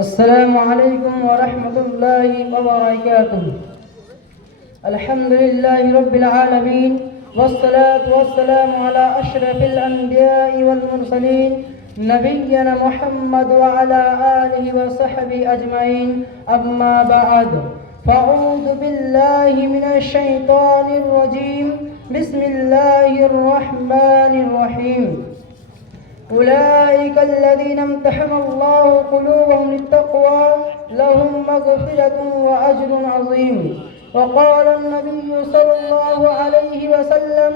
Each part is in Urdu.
السلام علیکم ورحمۃ اللہ وبرکاتہ۔ الحمد للہ رب العالمین والصلاة والسلام على اشرف الانبیاء والمرسلین نبینا محمد وعلى آلہ وصحبہ اجمعین، اما بعد فاعوذ باللہ من الشیطان الرجیم، بسم اللہ الرحمن الرحیم۔ أولئك الذين امتحن الله قلوبهم للتقوى لهم مغفرة وأجر عظيم۔ وقال النبي صلى الله عليه وسلم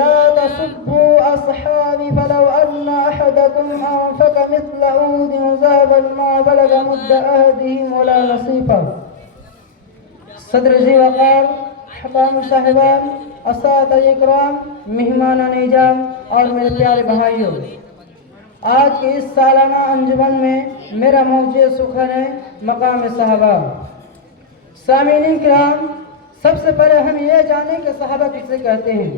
لا تسبوا أصحابي فلو أن أحدكم أنفق مثل أحد ذهبا ما بلغ مد أحدهم ولا نصيفه۔ صدر جی وقار، حکام صاحبان، اساتذہ اکرام، مہمانان اعزام اور میرے پیارے بھائیوں، آج کے اس سالانہ انجمن میں میرا موضوع سخن ہے مقام صحابہ۔ سامعین کرام، سب سے پہلے ہم یہ جانیں کہ صحابہ کسے کہتے ہیں۔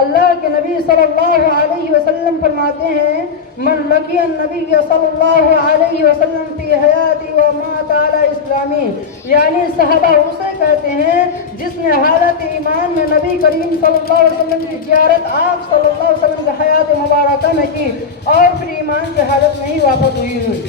اللہ کے نبی صلی اللہ علیہ وسلم فرماتے ہیں من لقی النبی صلی اللہ علیہ وسلم فی حیاتی ومات علی اسلامی، یعنی صحابہ اسے کہتے ہیں جس نے حالت ایمان میں نبی کریم صلی اللہ علیہ وسلم کی زیارت آپ صلی اللہ علیہ وسلم کی حیات مبارکہ میں کی اور پھر ایمان کی حالت میں ہی وافات ہوئی۔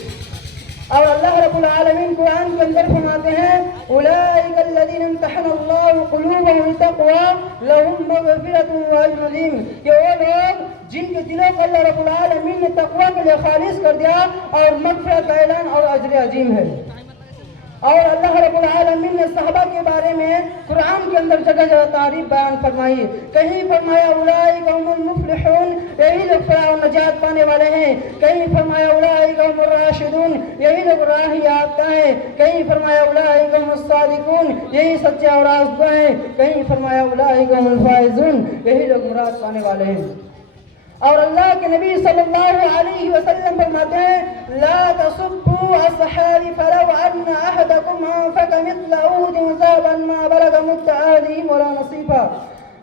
اور اللہ رب العالمین قرآن کے اندر فرماتے ہیں اولئک الذین امتحن اللہ قلوبهم للتقوى لهم مغفرۃ واجر عظیم، کہ وہ لوگ جن کے دلوں کو اللہ رب العالمین نے تقوی کے لیے خالص کر دیا اور مغفرت کا اعلان اور اجر عظیم ہے۔ اور اللہ رب العالمین نے صحابہ کے بارے میں قرآن کے اندر جگہ جگہ تعریف بیان فرمائی۔ کہیں فرمایا اولئک هم المفلحون، یہی لوگ فلاح و نجات پانے والے ہیں۔ کہیں فرمایا اولئک هم الراشدون، یہی لوگ راہ یافتہ ہیں۔ کہیں فرمایا اولئک هم الصادقون، یہی سچے اور راستہ ہیں۔ کہیں فرمایا اولئک هم الفائزون، یہی لوگ مراد پانے والے ہیں۔ اور اللہ کے نبی صلی اللہ علیہ وسلم فرماتے ہیں لا تسبوا اصحابی فلو ان احدکم انفق مثل احد ذهبا ما بلغ مد احدهم ولا نصیفه۔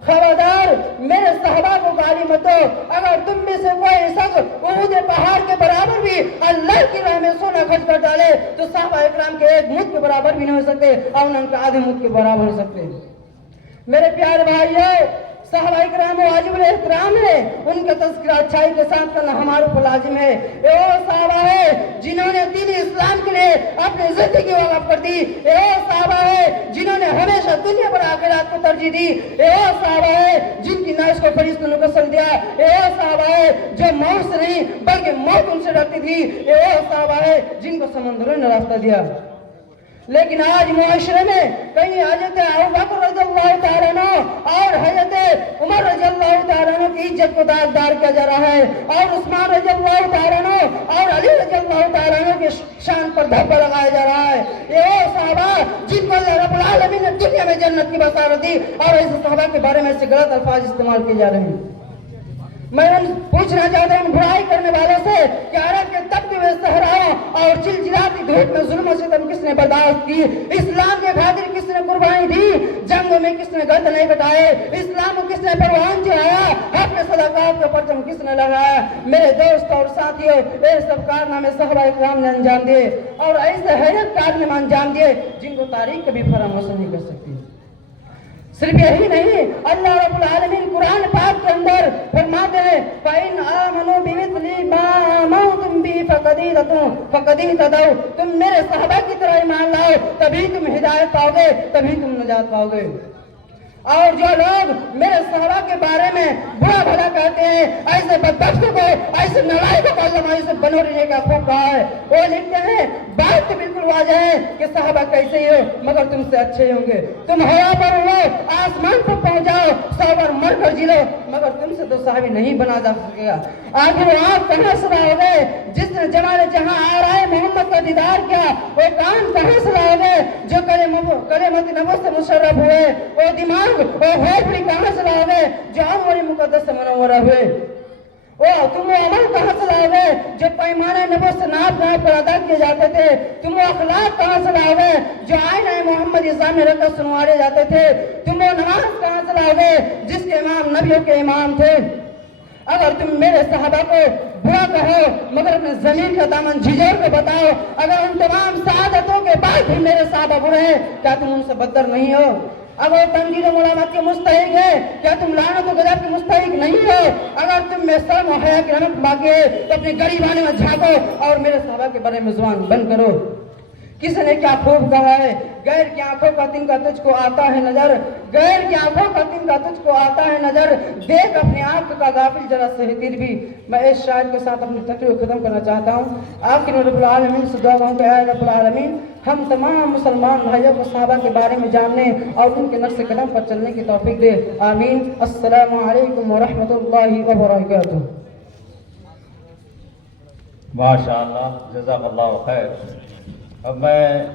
خبردار میرے صحابہ کو گالی مت دو، اگر تم میں سے کوئی شخص احد پہاڑ کے برابر بھی اللہ کی راہ میں سونا خرچ کر ڈالے تو صحابہ اکرام کے ایک مد کے برابر بھی نہیں ہو سکتے اور ان کے آدھے مد کے برابر ہو سکتے۔ میرے پیارے بھائیوں، صحابہ اکرام واجب الاحترام ہے، ان کا تذکرہ اچھائی کے ساتھ کرنا ہمارے اوپر لازم ہے۔ اے وہ صحابہ ہے جنہوں نے دین اسلام کے لیے اپنی زندگی وقف کر دی۔ اے وہ صحابہ ہے جنہوں نے ہمیشہ دنیا پر آخرات کو ترجیح دی۔ اے وہ صحابہ ہے جن کی نعش کو فرشتوں نے غسل دیا۔ اے وہ صحابہ ہے جو موت سے نہیں بلکہ موت ان سے ڈرتی تھی۔ اے وہ صحابہ ہے جن کو سمندروں نے راستہ دیا۔ لیکن آج معاشرے میں کہیں حضرت ابوبکر رضی اللہ تعالیٰ عنہ اور حضرت عمر رضی اللہ تعالیٰ عنہ کی عزت کو داغدار کیا جا رہا ہے اور عثمان رضی اللہ تعالیٰ عنہ اور علی رضی اللہ تعالیٰ عنہ کے شان پر دھبا لگایا جا رہا ہے۔ یہ وہ صحابہ جن کو اللہ رب العالمین نے دنیا میں جنت کی بشارت دی اور ایسے صحابہ کے بارے میں ایسے غلط الفاظ استعمال کیے جا رہے ہیں۔ میں پوچھنا چاہتا ہوں برائی کرنے والوں سے کہ عرب کے تپتے ہوئے صحراؤں اور چلچلاتی دھوپ میں ظلم و ستم کس نے برداشت کی؟ اسلام کے خاطر کس نے قربانی دی؟ جنگوں میں کس نے گرد نہیں کٹائے؟ اسلام کو کس نے پروان چڑھایا؟ اپنے صدقات کا پرچم کس نے لگایا؟ میرے دوست اور ساتھیوں، یہ سب کارنامے صحابہ اکرام نے انجام دیے اور ایسے حیرت کارنامے انجام دیے جن کو تاریخ کبھی فراموش نہیں کر سکتی۔ صرف یہی نہیں، اللہ رب العالمین قرآن پاک کے اندر فرماتے ہیں فَإِنْ آمَنُوا بِمِثْلِ مَا آمَنْتُمْ بِهِ فَقَدِ اهْتَدَوْا، تم میرے صحابہ کی طرح ایمان لاؤ تبھی تم ہدایت پاؤ گے، تبھی تم نجات پاؤ گے۔ اور جو لوگ میرے صحابہ کے بارے میں برا بھلا کہتے ہیں، ایسے بدبختوں کو، ایسے نالائقوں کو اللہ سے بنو رہنے کا خوف کہا ہے۔ وہ لکھتے ہیں بات تو بالکل واضح ہے کہ صحابہ کیسے ہی ہو مگر تم سے اچھے ہوں گے۔ تم ہوا پر اڑو، آسمان پر پہنچ جاؤ، 100 بار مر کر جی لو مگر تم سے تو صحابی نہیں بنا جا سکے گا۔ آخر وہ آپ کہاں سے لاؤ گے جس نے جمال جہاں آرائے محمد کا دیدار کیا؟ وہ کان کہاں سے لاؤ گے جو کلمت نبوت سے مشرف ہوئے؟ وہ دماغ وہ ہوفڑی کہاں سے لاؤ گے جو عمر مقدس سے منورہ ہوئے؟ تم وہ عمل کہاں سے لاؤ گے جو پیمانے نبوت سے ناپ کر ادا کیے جاتے تھے؟ تم وہ اخلاق کہاں سے لاؤ گے جو آئینہ محمد سامنے رکھ کر سنوارے جاتے تھے؟ تم وہ نماز کہاں سے لاؤ گے جس کے امام نبیوں کے امام تھے؟ اگر تم میرے صحابہ کو برا کہو مگر اپنے زمین کا دامن جھجور کو بتاؤ، اگر ان تمام سعادتوں کے بعد بھی میرے صحابہ برے ہیں کیا تم ان سے بدتر نہیں ہو؟ اگر تنقید و ملامت کے مستحق ہے کیا تم لعنت و غضب کے مستحق نہیں ہو؟ اگر تم میں شرم و حیا کی رحمت مانگے تو اپنے غریبانے میں جھانکو اور میرے صحابہ کے بارے میں زبان بند کرو۔ کسی نے کیا خوب کہا ہے، غیر کی آنکھوں کا تنکا تجھ کو آتا ہے نظر، غیر کی آنکھوں کا تنکا تجھ کو آتا ہے نظر، دیکھ اپنے آنکھ کا غافل ذرا سے تیر بھی۔ میں اس شاعر کے ساتھ اپنی تقریر کو ختم کرنا چاہتا ہوں۔ آخر میں رب العالمین سے دعا مانگوں کہ اے رب العالمین ہم تمام مسلمان بھائیوں کو صحابہ کے بارے میں جاننے اور ان کے نقش قدم پر چلنے کی توفیق دے، آمین۔ السلام علیکم ورحمۃ اللہ وبرکاتہ۔ ماشاءاللہ، جزاک اللہ خیر۔ اب میں